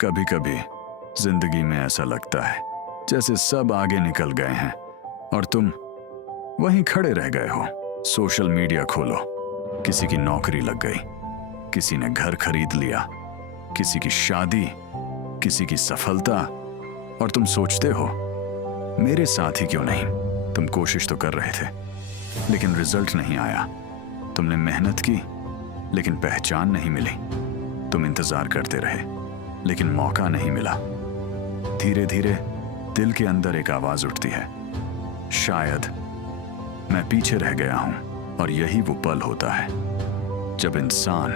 कभी कभी जिंदगी में ऐसा लगता है जैसे सब आगे निकल गए हैं और तुम वहीं खड़े रह गए हो। सोशल मीडिया खोलो, किसी की नौकरी लग गई, किसी ने घर खरीद लिया, किसी की शादी, किसी की सफलता, और तुम सोचते हो मेरे साथ ही क्यों नहीं। तुम कोशिश तो कर रहे थे लेकिन रिजल्ट नहीं आया। तुमने मेहनत की लेकिन पहचान नहीं मिली। तुम इंतजार करते रहे लेकिन मौका नहीं मिला। धीरे धीरे दिल के अंदर एक आवाज उठती है, शायद मैं पीछे रह गया हूं। और यही वो पल होता है जब इंसान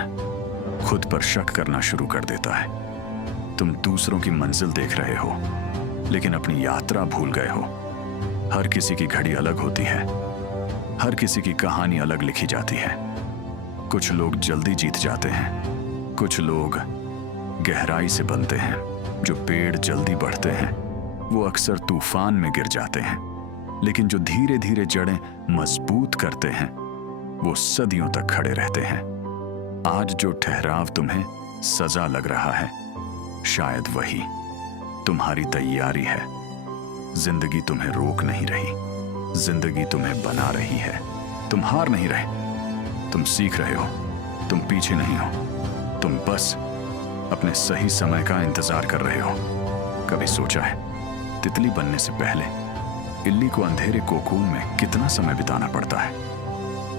खुद पर शक करना शुरू कर देता है। तुम दूसरों की मंजिल देख रहे हो लेकिन अपनी यात्रा भूल गए हो। हर किसी की घड़ी अलग होती है, हर किसी की कहानी अलग लिखी जाती है। कुछ लोग जल्दी जीत जाते हैं, कुछ लोग गहराई से बनते हैं। जो पेड़ जल्दी बढ़ते हैं वो अक्सर तूफान में गिर जाते हैं, लेकिन जो धीरे धीरे जड़ें मजबूत करते हैं वो सदियों तक खड़े रहते हैं। आज जो ठहराव तुम्हें सजा लग रहा है, शायद वही तुम्हारी तैयारी है। जिंदगी तुम्हें रोक नहीं रही, जिंदगी तुम्हें बना रही है। तुम हार नहीं रहे, तुम सीख रहे हो, तुम पीछे नहीं हो। तुम बस अपने सही समय का इंतजार कर रहे हो। कभी सोचा है तितली बनने से पहले इल्ली को अंधेरे कोकून में कितना समय बिताना पड़ता है?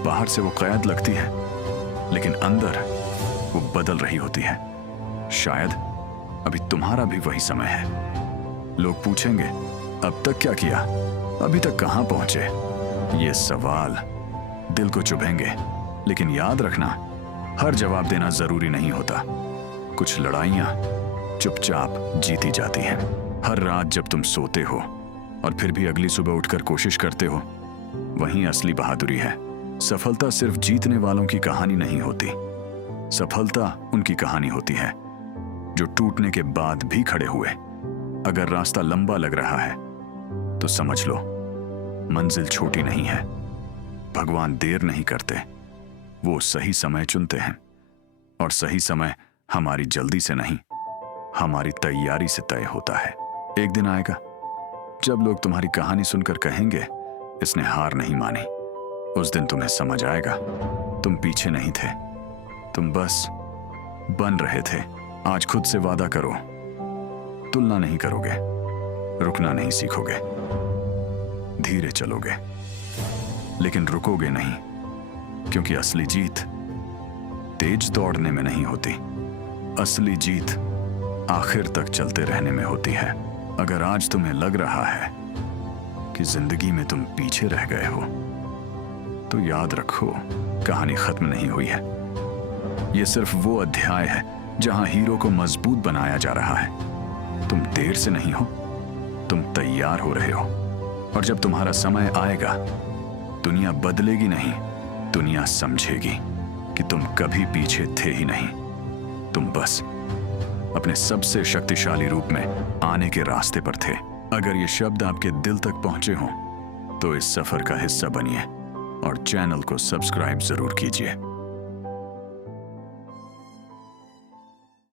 बाहर से वो कैद लगती है लेकिन अंदर वो बदल रही होती है। शायद अभी तुम्हारा भी वही समय है। लोग पूछेंगे अब तक क्या किया, अभी तक कहां पहुंचे? ये सवाल दिल को चुभेंगे, लेकिन याद रखना हर जवाब देना जरूरी नहीं होता। कुछ लड़ाइयां चुपचाप जीती जाती हैं। हर रात जब तुम सोते हो और फिर भी अगली सुबह उठकर कोशिश करते हो, वहीं असली बहादुरी है। सफलता सिर्फ जीतने वालों की कहानी नहीं होती, सफलता उनकी कहानी होती है जो टूटने के बाद भी खड़े हुए। अगर रास्ता लंबा लग रहा है तो समझ लो मंजिल छोटी नहीं है। भगवान देर नहीं करते, वो सही समय चुनते हैं, और सही समय हमारी जल्दी से नहीं, हमारी तैयारी से तय होता है। एक दिन आएगा जब लोग तुम्हारी कहानी सुनकर कहेंगे इसने हार नहीं मानी। उस दिन तुम्हें समझ आएगा तुम पीछे नहीं थे, तुम बस बन रहे थे। आज खुद से वादा करो, तुलना नहीं करोगे, रुकना नहीं सीखोगे, धीरे चलोगे लेकिन रुकोगे नहीं, क्योंकि असली जीत तेज दौड़ने में नहीं होती, असली जीत आखिर तक चलते रहने में होती है। अगर आज तुम्हें लग रहा है कि जिंदगी में तुम पीछे रह गए हो, तो याद रखो कहानी खत्म नहीं हुई है। यह सिर्फ वो अध्याय है जहां हीरो को मजबूत बनाया जा रहा है। तुम देर से नहीं हो, तुम तैयार हो रहे हो, और जब तुम्हारा समय आएगा दुनिया बदलेगी नहीं, दुनिया समझेगी कि तुम कभी पीछे थे ही नहीं। तुम बस अपने सबसे शक्तिशाली रूप में आने के रास्ते पर थे। अगर ये शब्द आपके दिल तक पहुंचे हों तो इस सफर का हिस्सा बनिए और चैनल को सब्सक्राइब जरूर कीजिए।